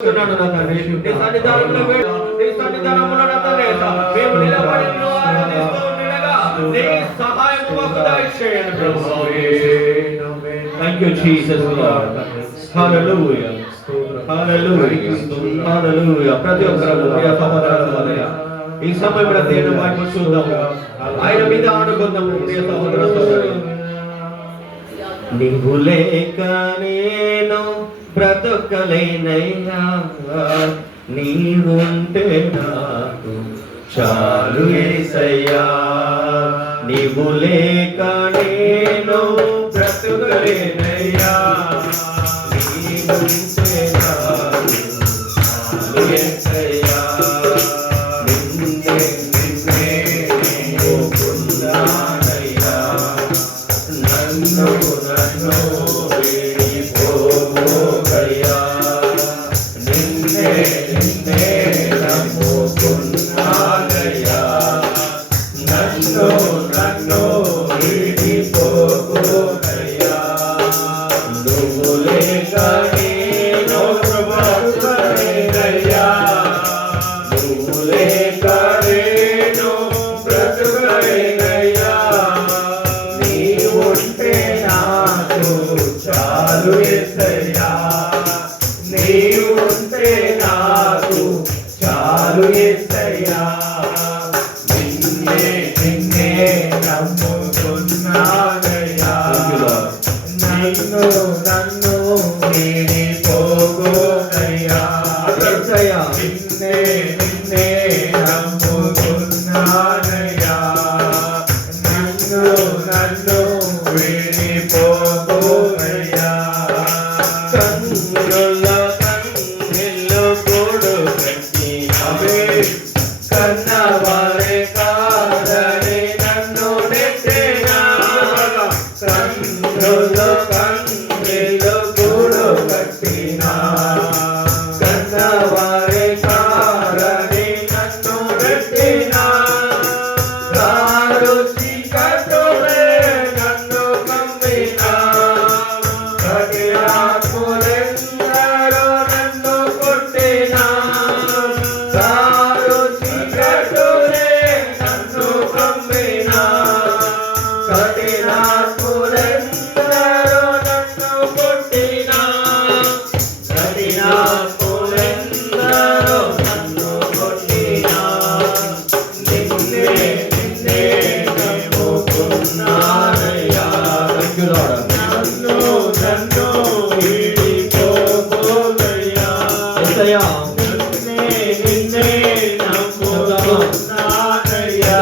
నీ సన్నిధానంలో నీ సన్నిధానంలో మేము నిలబడి నిన్ను ఆరాధిస్తూ ఉండగా నీ సహాయం మాకు దయచేయండి ప్రభువా. Thank you Jesus Lord. Hallelujah. Hallelujah. Hallelujah. ప్రతి ఒక్కరు ప్రియ సహోదర సహోదరి ఈ సమయంలో దేవుని వాక్యం చూద్దాము. ఆయన మీద ఆనుకుందాము ప్రియ సహోదర సహోదరి. నీవు లేక నేను బ్రతుకలేనయ్యా, నీవుంటే నాకు చాలు యేసయ్యా. నీవు లేక నేను బ్రతుకలేనయ్యా, నీవుంటే నాకు చాలు యేసయ్యా. నిన్నే నిన్నే నమ్ముకున్నానయ్యా, నన్ను నన్ను వీడిపోవయ్యా. నిన్నే నిన్నే నమ్ముకున్నానయ్యా, నన్ను నన్ను వీడిపోవయ్యా. నువ్వు లేక నేను బ్రతుకలేనయ్యా, నువ్వు లేక నేను బ్రతుకలేనయ్యా. నీవుంటే నాకు చాలు యేసయ్యా, నీవుంటే నాకు చాలు యేసయ్యా. నిన్నే నిన్నే నమ్ముకున్నానయ్యా, నన్ను నన్ను వీడిపోవయ్యా. నిన్నే నిన్నే నమ్ముకున్నానయ్యా, నన్ను నన్ను వీడిపోవయ్యా. కన్నుల్లో కన్నుల్లో కూడు కట్టినవే, కన్నవారే కాదని నన్ను నెట్టేనా. కన్నుల్లో కన్నుల్లో కూడు కట్టినా, కన్నవారే కాదని నన్ను నెట్టేనా. కారు చీకటిలో నన్ను కమ్మినా, కఠినాత్ములెందరో నన్ను కొట్టినా. కారు చీకటిలో నన్ను కమ్మినా, కఠినాత్ములెందరో నన్ను కొట్టినా. కఠినాత్ములెందరో నన్ను కొట్టినా. నిన్నే నిన్నే నమ్ముకున్నానయ్యా, నన్ను నన్ను వీడిపోవయ్యా. నిన్నే నిన్నే నమ్ముకున్నానయ్యా,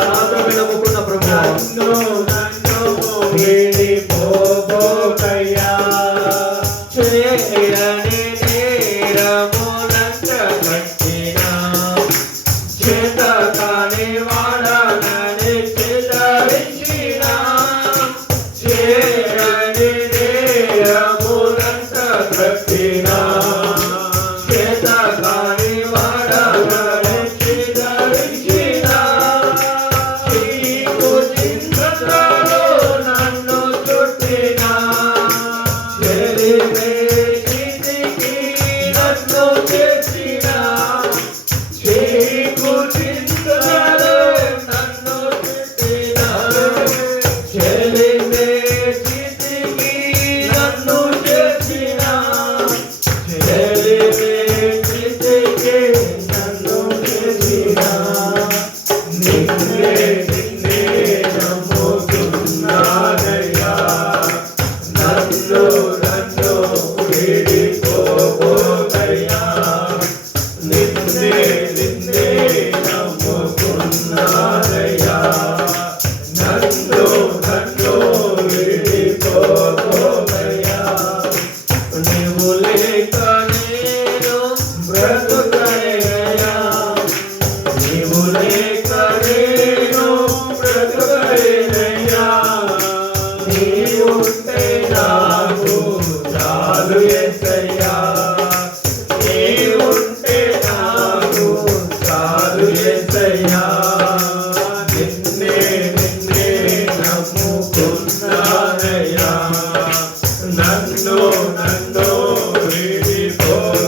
నన్ను నన్ను వీడిపోవయ్యా. చేయని నేరములంత కట్టినా, చేత కాని వాడనని చిత్తరించినా. చేయని నేరములంత కట్టినా, చేత కాని వాడనని చిత్తరించినా. చీకు చింతలో నన్ను చుట్టినా, చెలిమే చితికి నన్ను చేసినా. చీకు చింతలో నన్ను చుట్టినా, చెలిమే చితికి నన్ను చేసినా. చెలిమే చితికి నన్ను చేసినా. నిన్నే నిన్నే నమ్ముకున్నానయ్యా, నన్ను నన్ను వీడిపోవయ్యా. నిన్నే నిన్నే నమ్ముకున్నానయ్యా, నన్ను నన్ను వీడిపోవయ్యా. నీవు లేక నేను బ్రతుకలేనయ్యా, నీవు లేక నేను బ్రతుకలేనయ్యా. నీవుంటే నాకు చాలు యేసయ్యా, నీవుంటే నాకు చాలు యేసయ్యా. నిన్నే నిన్నే నమ్ముకున్నానయ్యా, నన్ను నన్ను వీడిపోవయ్యా.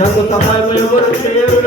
నాకు సహాయం ఎవరు చేయరు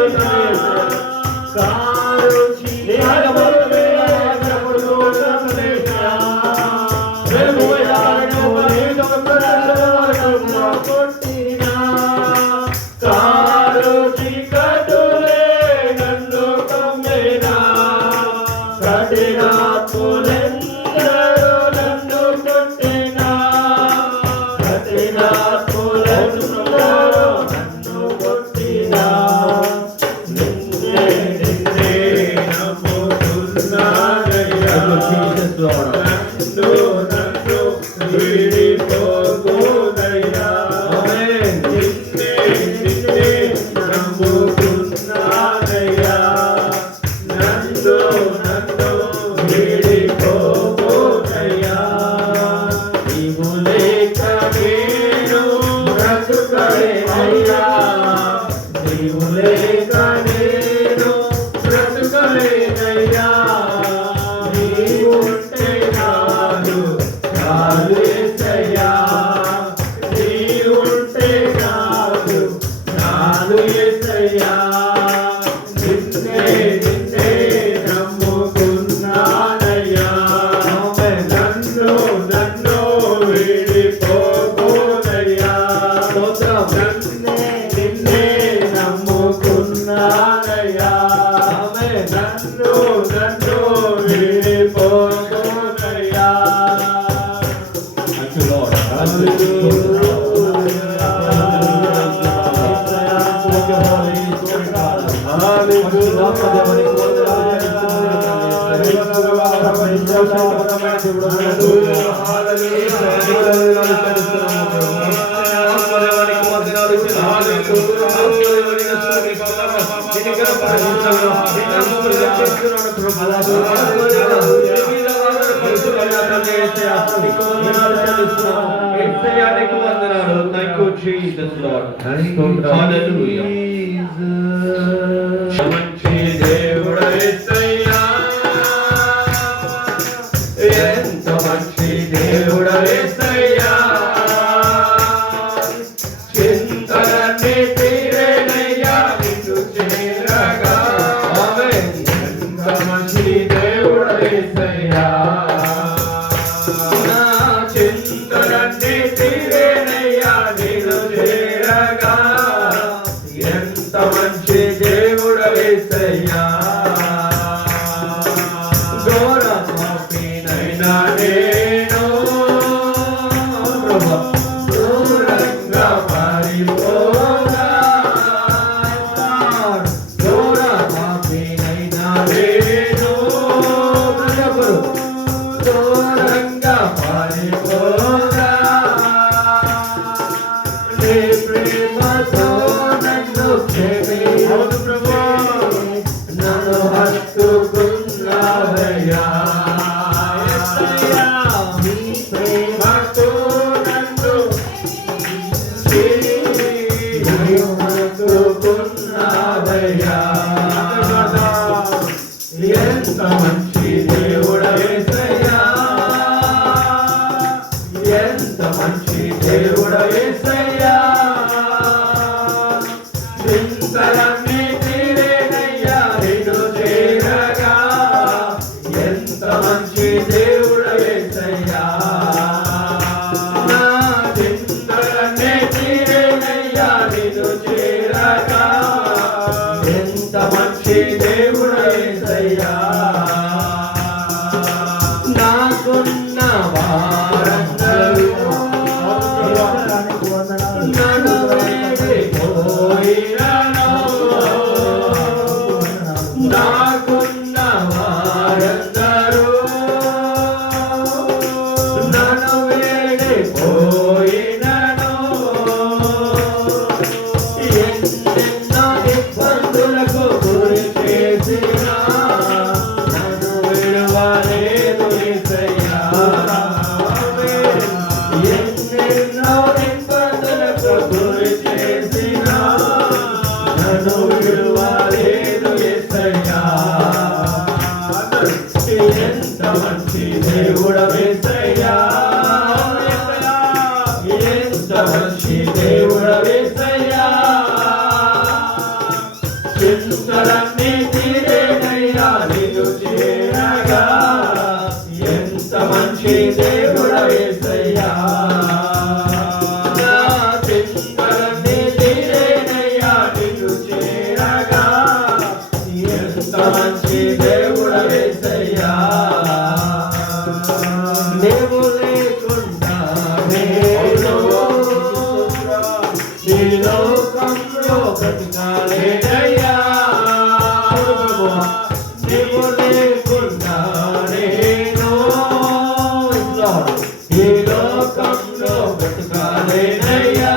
Thank you, Jesus, Lord. Hallelujah. మంచి దేవుడు యేసయ్యా, ఎంత మంచి దేవుడు యేసయ్యా, చింతలన్నీ తీరేనయ్యా నిన్ను చేరగా. ఆమేన్. ఎంత మంచి దేవుడు యేసయ్యా, నా చింతలన్నీ తీరేనయ్యా నిన్ను చేరగా. ఎంత మంచి దేవుడు యేసయ్యా, ఘోర పాపినైనా నేను దూరంగా పారిపోగా, ఘోర పాపినైనా నేను దూరంగా పారిపోగా, నీ ప్రేమ మక్కుకున్నావయ్యా. ఎంత మంచి దేవుడవేసయ్యా, ఎంత మంచి దేవుడవేసయ్యా. చింతలన్నీ తీరేనయ్యా నిన్ను చేరగా. ఎంత మంచి దేవుడవేసయ్యా. నా చింతలన్నీ తీరేనయ్యా నిన్ను చేరగా. ఎంత మంచి దేవుడవేసయ్యా. నాకున్న వారందరూ నన్ను వేడిపోయినను. నాకున్న వారందరూ నన్ను వేడిపోయినను. ఎన్నెన్నో ఇబ్బందులకు గురి చేసినా నన్ను విడువలేదు యేసయ్యా. ఎన్నెన్నో ఇబ్బందులకు గురి చేసినా నన్ను విడువలేదు యేసయ్యా. ఎంత మంచి దేవుడవేసయ్యా, ఎంత మంచి దేవుడవేసయ్యా. చింతలన్నీ తీరేనయ్యా నిన్ను చేరగా. ఎంత మంచి దేవుడవేసయ్యా. నా చింతలన్నీ తీరేనయ్యా నిన్ను చేరగా. ఎంత మంచి దేవుడవేసయ్యా. నీవు లేకుండా నేను ఈ లోకంలో బ్రతకాలేనయ్యా. నీవు లేకుండా నేను ఈ లోకంలో బ్రతకాలేనయ్యా.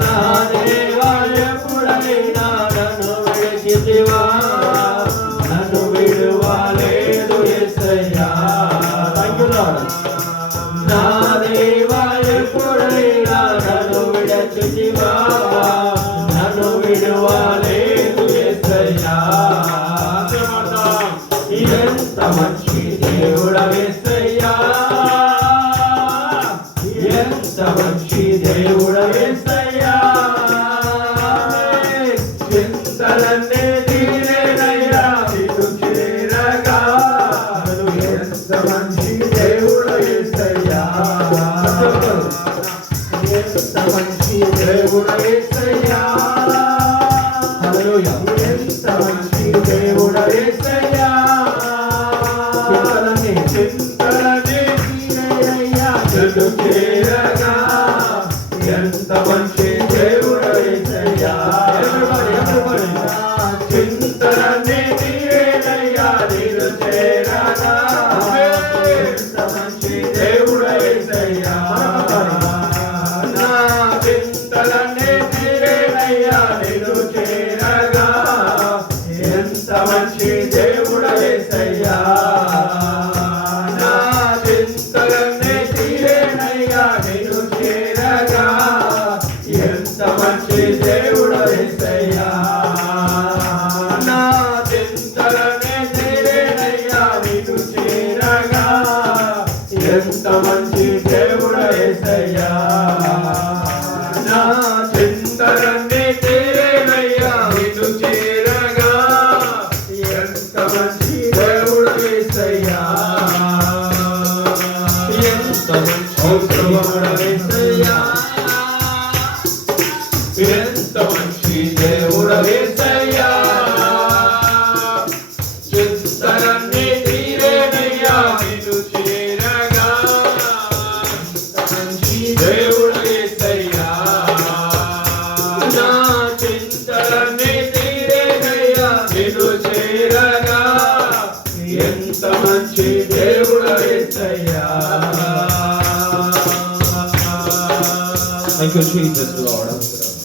నా దేవా ఎప్పుడైనా నన్ను విడిచితివా. నన్ను విడువలేదు యేసయ్యా. నా దేవా ఎప్పుడైనా నన్ను విడిచితివా. నన్ను విడువలేదు యేసయ్యా. ఎంత మంచి దేవుడవేసయ్యా, ఎంత మంచి దేవుడవేసయ్యా. చింతలన్నీ తీరేనయ్యా నిన్ను చేరగా. ఎంత మంచి దేవుడవేసయ్యా, ఎంత మంచి దేవుడవేసయ్యా. హల్లెలూయా. ఎంత మంచి దేవుడవేసయ్యా. చింతలన్నీ తీరేనయ్యా నిన్ను చేరగా. ఎంత మంచి దేవుడవేసయ్యా. చింతలన్నీ తీరేనయ్యా నిన్ను చేరగా. ఎంత మంచి దేవుడవేసయ్యా. నా చింతలన్నీ తీరేనయ్యా నిన్ను చేరగా. ఎంత మంచి దేవుడవేసయ్యా. నా చింతలన్నీ తీరేనయ్యా నిన్ను చేరగా. ఎంత మంచి దేవుడవేసయ్యా. నా చింతలన్నీ తీరేనయ్యా నిన్ను చేరగా. ఎంత మంచి దేవుడవేసయ్యా. నా చింతలన్నీ తీరేనయ్యా నిన్ను చేరగా. ఎంత మంచి దేవుడవేసయ్యా. ఎంత మంచి దేవుడవేసయ్యా. ఎంత మంచి దేవుడవేసయ్యా. చింతలన్నీ తీరేనయ్యా నిన్ను చేరగా. ఎంత మంచి దేవుడవేసయ్యా. నా చింతలన్నీ తీరేనయ్యా నిన్ను చేరగా. ఎంత మంచి దేవుడవేసయ్యా. Thank you, Jesus, Lord.